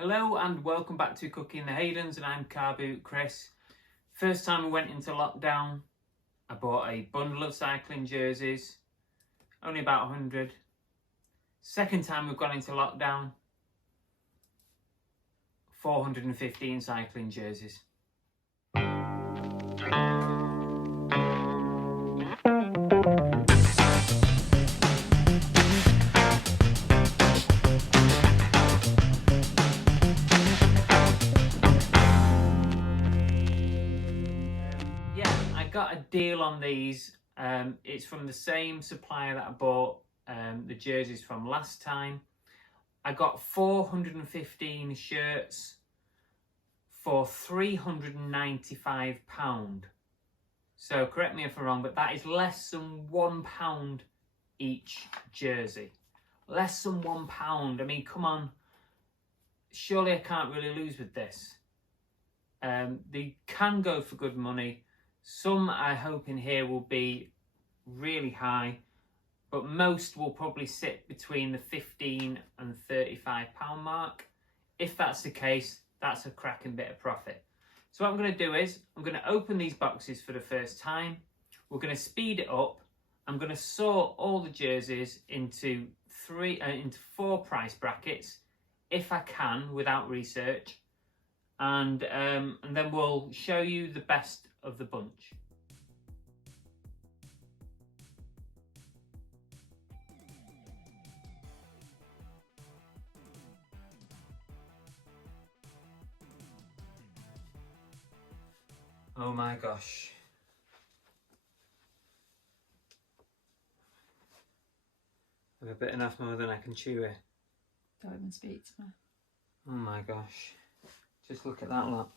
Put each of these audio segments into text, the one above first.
Hello and welcome back to Cooking the Haydens, and I'm Car Boot Chris. First time we went into lockdown, I bought a bundle of cycling jerseys, only about 100. Second time we've gone into lockdown, 415 cycling jerseys. Got a deal on these. It's from the same supplier that I bought the jerseys from last time. I got 415 shirts for £395. So correct me if I'm wrong, but that is less than £1 each jersey. Less than £1. I mean, come on. Surely I can't really lose with this. They can go for good money. Some I hope in here will be really high, but most will probably sit between the £15 and £35 mark. If that's the case, that's a cracking bit of profit. So what I'm going to do is, I'm going to open these boxes for the first time. We're going to speed it up. I'm going to sort all the jerseys into four price brackets, if I can, without research. And then we'll show you the best of the bunch. Oh my gosh. I've bitten off more than I can chew here. Don't even speak to me. Oh my gosh. Just look at that lot.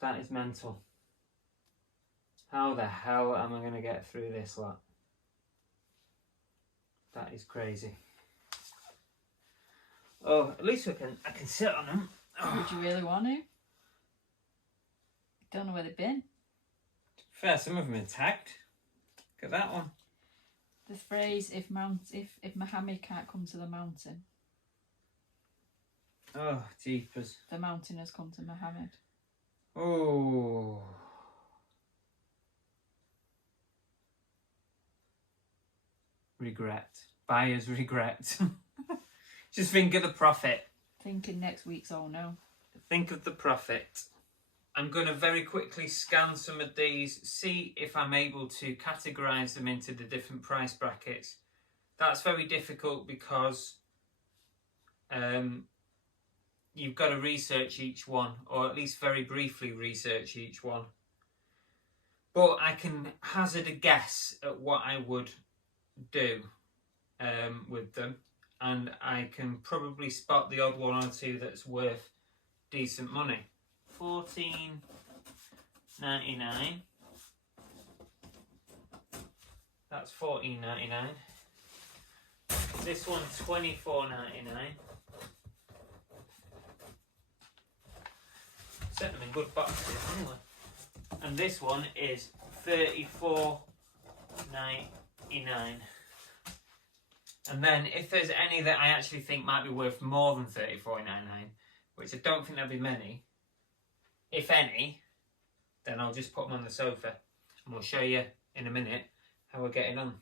That is mental. How the hell am I going to get through this lot? That is crazy. Oh, at least I can sit on them. Oh. Would you really want to? Don't know where they've been. Fair, some of them intact. Look at that one. The phrase, if Mohammed can't come to the mountain. Oh, jeepers. The mountain has come to Mohammed. Oh. Regret. Buyer's regret. Just think of the profit. Thinking next week's oh no. Think of the profit. I'm going to very quickly scan some of these, see if I'm able to categorise them into the different price brackets. That's very difficult because you've got to research each one, or at least very briefly research each one. But I can hazard a guess at what I would do with them, and I can probably spot the odd one or two that's worth decent money. $14.99. That's $14.99. This one $24.99. Set them in good boxes anyway. And this one is $34.99. And then if there's any that I actually think might be worth more than $34.99, which I don't think there'll be many, if any, then I'll just put them on the sofa and we'll show you in a minute how we're getting on.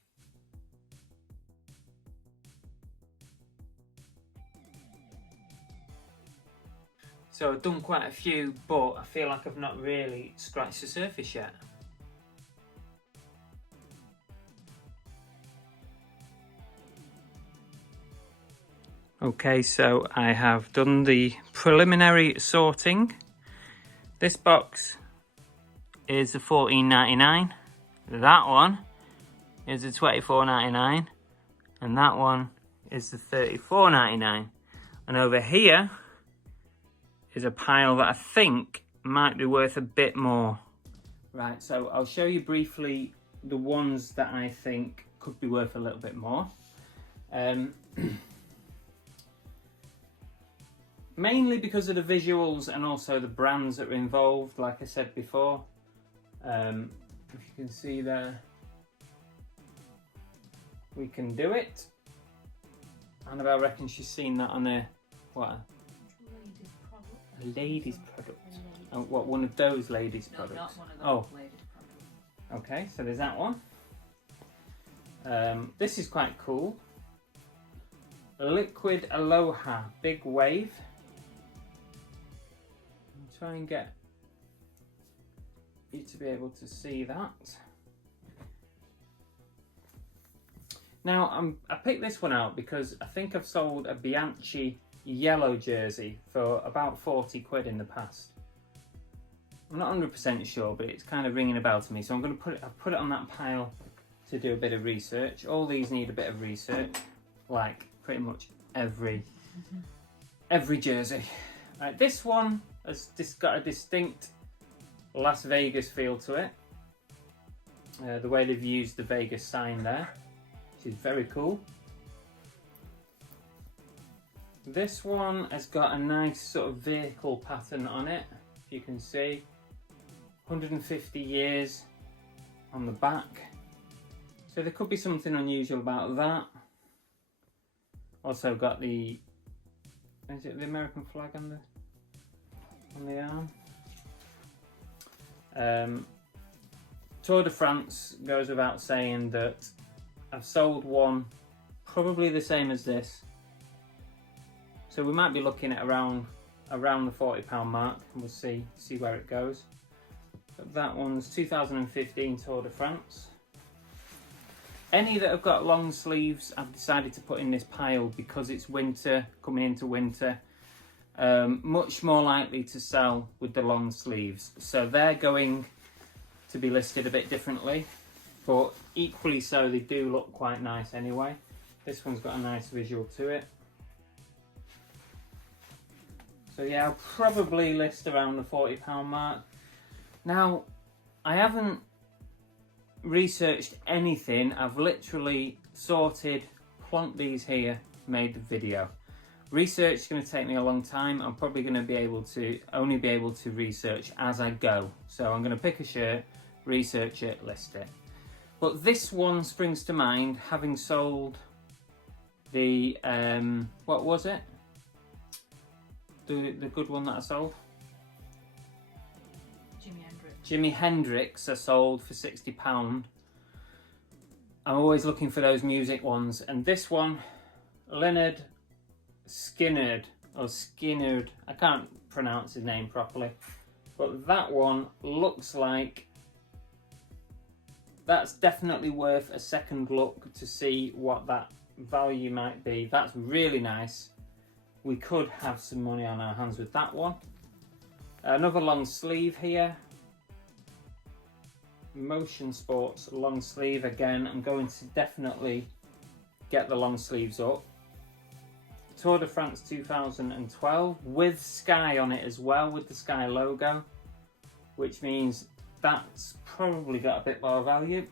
So I've done quite a few, but I feel like I've not really scratched the surface yet. Okay, so I have done the preliminary sorting. This box is the $14.99. That one is the $24.99. And that one is the $34.99. And over here is a pile that I think might be worth a bit more. Right, so I'll show you briefly the ones that I think could be worth a little bit more. Mainly because of the visuals and also the brands that are involved, like I said before. If you can see there, we can do it. Annabelle reckons she's seen that on there. What? A ladies' product. Oh, what, one of those ladies' No, products? not one of those ladies' products. Okay, so there's that one. This is quite cool. Liquid Aloha Big Wave. I'll try and get you to be able to see that. Now, I picked this one out because I think I've sold a Bianchi yellow jersey for about 40 quid in the past. I'm not 100% sure, but it's kind of ringing a bell to me. So I'm going to put it on that pile to do a bit of research. All these need a bit of research, like pretty much every jersey. Right, this one has just got a distinct Las Vegas feel to it. The way they've used the Vegas sign there, which is very cool. This one has got a nice sort of vehicle pattern on it, if you can see. 150 years on the back. So there could be something unusual about that. Also got the, is it the American flag on the arm? Tour de France goes without saying that I've sold one probably the same as this. So we might be looking at around the £40 mark, and we'll see where it goes. But that one's 2015 Tour de France. Any that have got long sleeves, I've decided to put in this pile because it's winter, coming into winter. Much more likely to sell with the long sleeves. So they're going to be listed a bit differently, but equally so, they do look quite nice anyway. This one's got a nice visual to it. So yeah, I'll probably list around the £40 mark. Now, I haven't researched anything. I've literally sorted, plonked these here, made the video. Research is going to take me a long time. I'm probably going to only be able to research as I go. So I'm going to pick a shirt, research it, list it. But this one springs to mind, having sold the, what was it? The good one that I sold? Jimi Hendrix I sold for £60. I'm always looking for those music ones, and this one, Leonard Skinnerd, I can't pronounce his name properly, but that one looks like that's definitely worth a second look to see what that value might be. That's really nice. We could have some money on our hands with that one. Another long sleeve here. Motion Sports long sleeve again. I'm going to definitely get the long sleeves up. Tour de France 2012 with Sky on it as well, with the Sky logo, which means that's probably got a bit more value.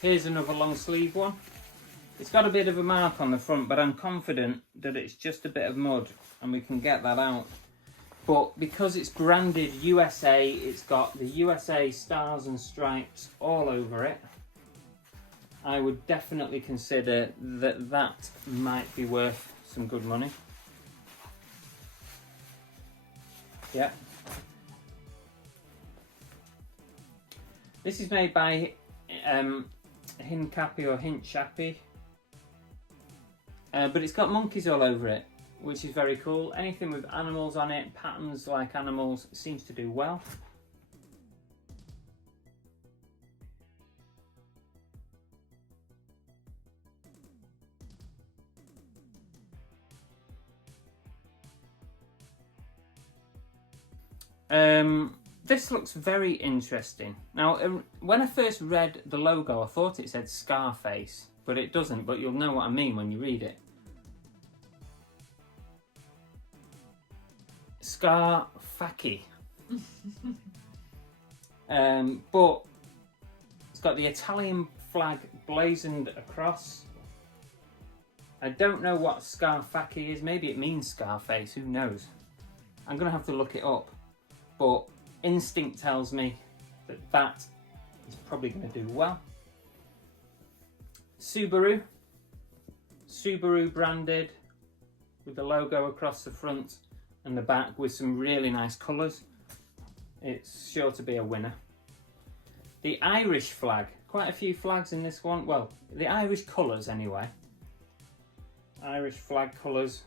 Here's another long sleeve one. It's got a bit of a mark on the front, but I'm confident that it's just a bit of mud and we can get that out. But because it's branded USA, it's got the USA stars and stripes all over it. I would definitely consider that that might be worth some good money. Yeah. This is made by Hincapi or Hinchapi. But it's got monkeys all over it, which is very cool. Anything with animals on it, patterns like animals, seems to do well. This looks very interesting. Now, when I first read the logo, I thought it said Scarface, but it doesn't, but you'll know what I mean when you read it. Scarfacci. But it's got the Italian flag blazoned across. I don't know what Scarfacci is. Maybe it means Scarface, who knows? I'm going to have to look it up. But instinct tells me that that is probably going to do well. Subaru branded with the logo across the front and the back with some really nice colours. It's sure to be a winner. The Irish flag, quite a few flags in this one. Well, the Irish colours anyway. Irish flag colours.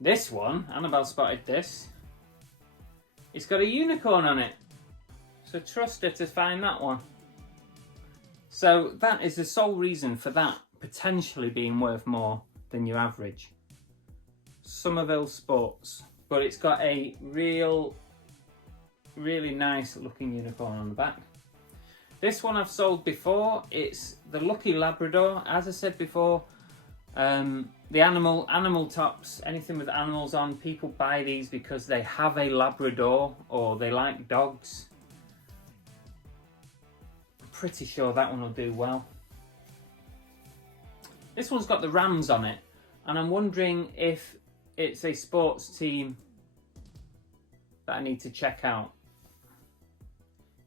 This one, Annabelle spotted this. It's got a unicorn on it. So trust her to find that one. So that is the sole reason for that potentially being worth more than your average. Somerville Sports. But it's got a really nice looking unicorn on the back. This one I've sold before. It's the Lucky Labrador. As I said before, the animal tops, anything with animals on, people buy these because they have a Labrador or they like dogs. I'm pretty sure that one will do well. This one's got the Rams on it, and I'm wondering if it's a sports team that I need to check out.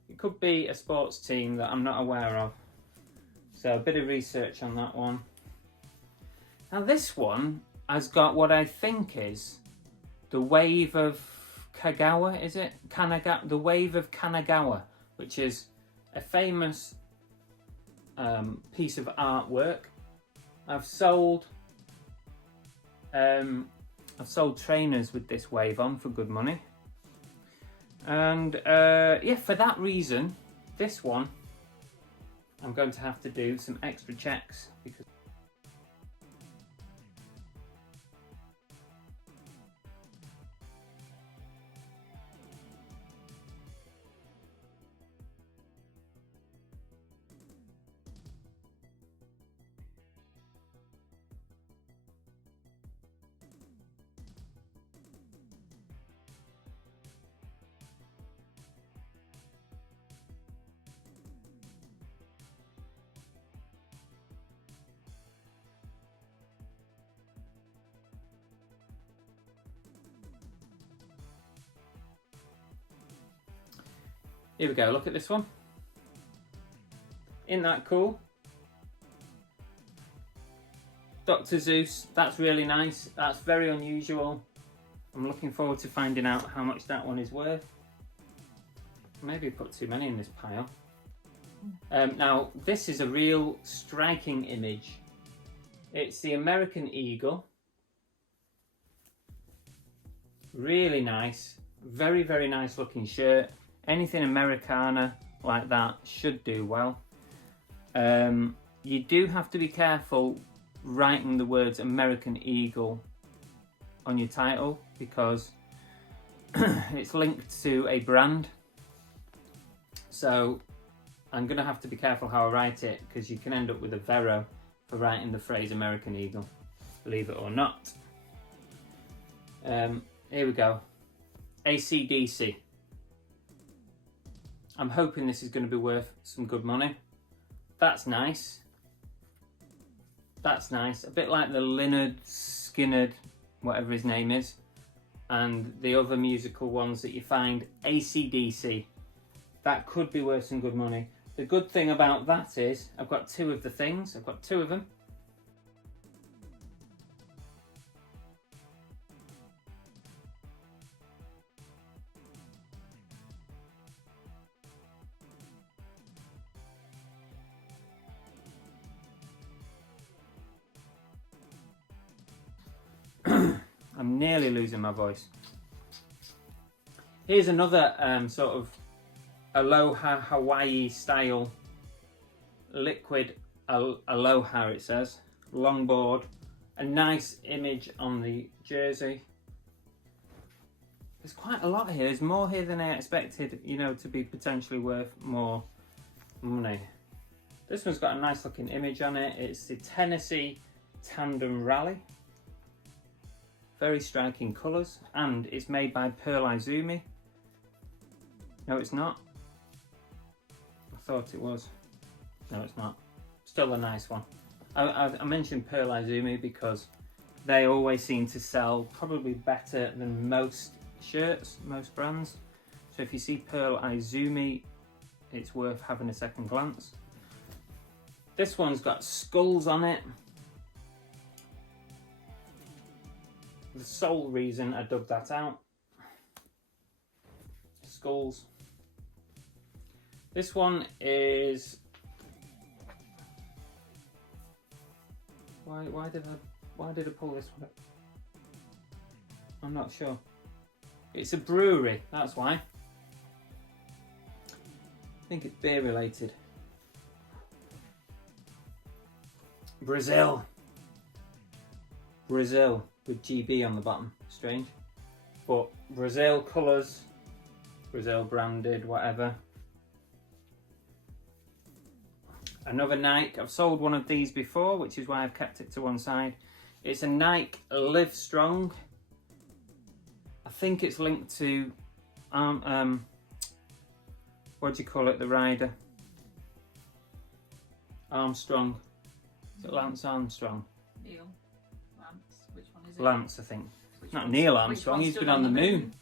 It could be a sports team that I'm not aware of. So a bit of research on that one. Now this one has got what I think is the Wave of Kagawa, is it? The Wave of Kanagawa, which is a famous piece of artwork. I've sold trainers with this wave on for good money. And yeah, for that reason, this one, I'm going to have to do some extra checks because here we go, look at this one. Isn't that cool? Dr. Zeus, that's really nice. That's very unusual. I'm looking forward to finding out how much that one is worth. Maybe I put too many in this pile. Now, this is a real striking image. It's the American Eagle. Really nice. Very, very nice looking shirt. Anything Americana like that should do well. You do have to be careful writing the words American Eagle on your title because it's linked to a brand. So I'm going to have to be careful how I write it because you can end up with a Vero for writing the phrase American Eagle, believe it or not. Here we go. AC/DC. I'm hoping this is going to be worth some good money. That's nice. That's nice. A bit like the Lynyrd Skynyrd, whatever his name is, and the other musical ones that you find. AC/DC. That could be worth some good money. The good thing about that is I've got two of the things. I've got two of them. I'm nearly losing my voice. Here's another sort of Aloha Hawaii style liquid Aloha, it says. Longboard. A nice image on the jersey. There's quite a lot here. There's more here than I expected, you know, to be potentially worth more money. This one's got a nice looking image on it. It's the Tennessee Tandem Rally. Very striking colours, and it's made by Pearl Izumi. No, it's not. I thought it was. No, it's not. Still a nice one. I mentioned Pearl Izumi because they always seem to sell probably better than most shirts, most brands. So if you see Pearl Izumi, it's worth having a second glance. This one's got skulls on it. The sole reason I dug that out. Skulls. This one is... Why did I pull this one up? I'm not sure. It's a brewery, that's why. I think it's beer related. Brazil with GB on the bottom. Strange. But Brazil colours, Brazil branded, whatever. Another Nike. I've sold one of these before, which is why I've kept it to one side. It's a Nike Live Strong. I think it's linked to what do you call it, the rider? Armstrong. Is it Lance Armstrong? Neil. Lance. Which one is it? Lance, I think. Which Not one's- Neil which Armstrong, one he's stood been on the moon.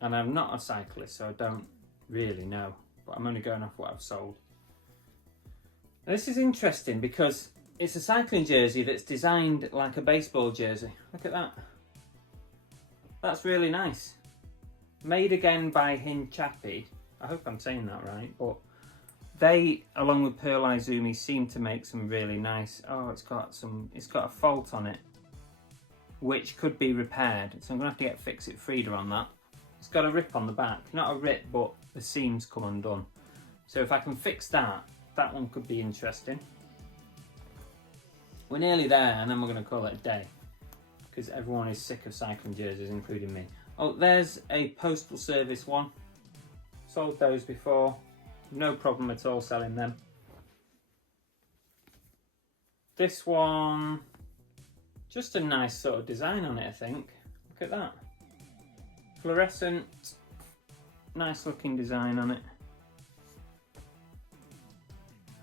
And I'm not a cyclist, so I don't really know, but I'm only going off what I've sold. Now, this is interesting because it's a cycling jersey that's designed like a baseball jersey. Look at that. That's really nice. Made again by Hinchapi. I hope I'm saying that right, but they, along with Pearl Izumi, seem to make some really nice... Oh, it's got a fault on it, which could be repaired, so I'm gonna have to get Fix It Frida on that. It's got a rip on the back, not a rip, but the seams come undone. So if I can fix that, that one could be interesting. We're nearly there, and then we're going to call it a day, because everyone is sick of cycling jerseys, including me. Oh, there's a postal service one. Sold those before. No problem at all selling them. This one, just a nice sort of design on it, I think. Look at that. Fluorescent, nice looking design on it.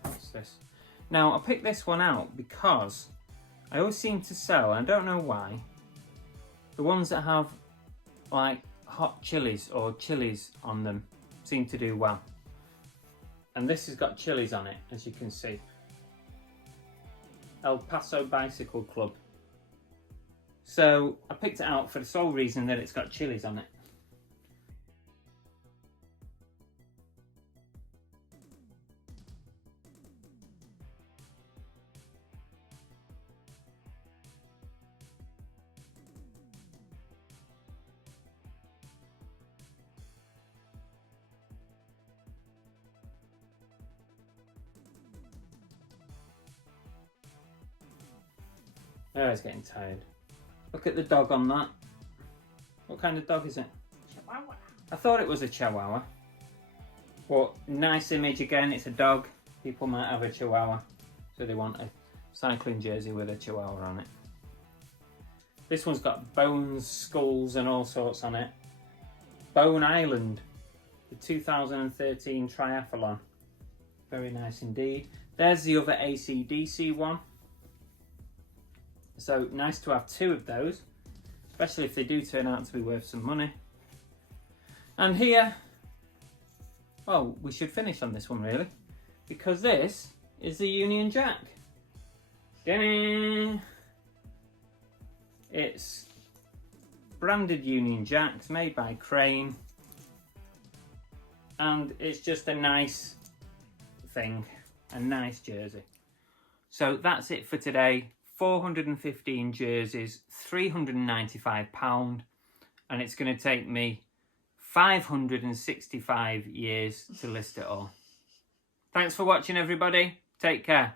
What's this? Now, I picked this one out because I always seem to sell, and I don't know why, the ones that have like hot chilies or chilies on them seem to do well. And this has got chilies on it, as you can see. El Paso Bicycle Club. So I picked it out for the sole reason that it's got chilies on it. Oh, it's getting tired. Look at the dog on that. What kind of dog is it? Chihuahua. I thought it was a Chihuahua. But nice image again, it's a dog. People might have a Chihuahua, so they want a cycling jersey with a Chihuahua on it. This one's got bones, skulls and all sorts on it. Bone Island, the 2013 triathlon. Very nice indeed. There's the other AC/DC one. So nice to have two of those, especially if they do turn out to be worth some money. And here, well, we should finish on this one really, because this is the Union Jack. Ta-da! It's branded Union Jacks, made by Crane, and it's just a nice thing, a nice jersey. So that's it for today. 415 jerseys, £395, and it's going to take me 565 years to list it all. Thanks for watching, everybody. Take care.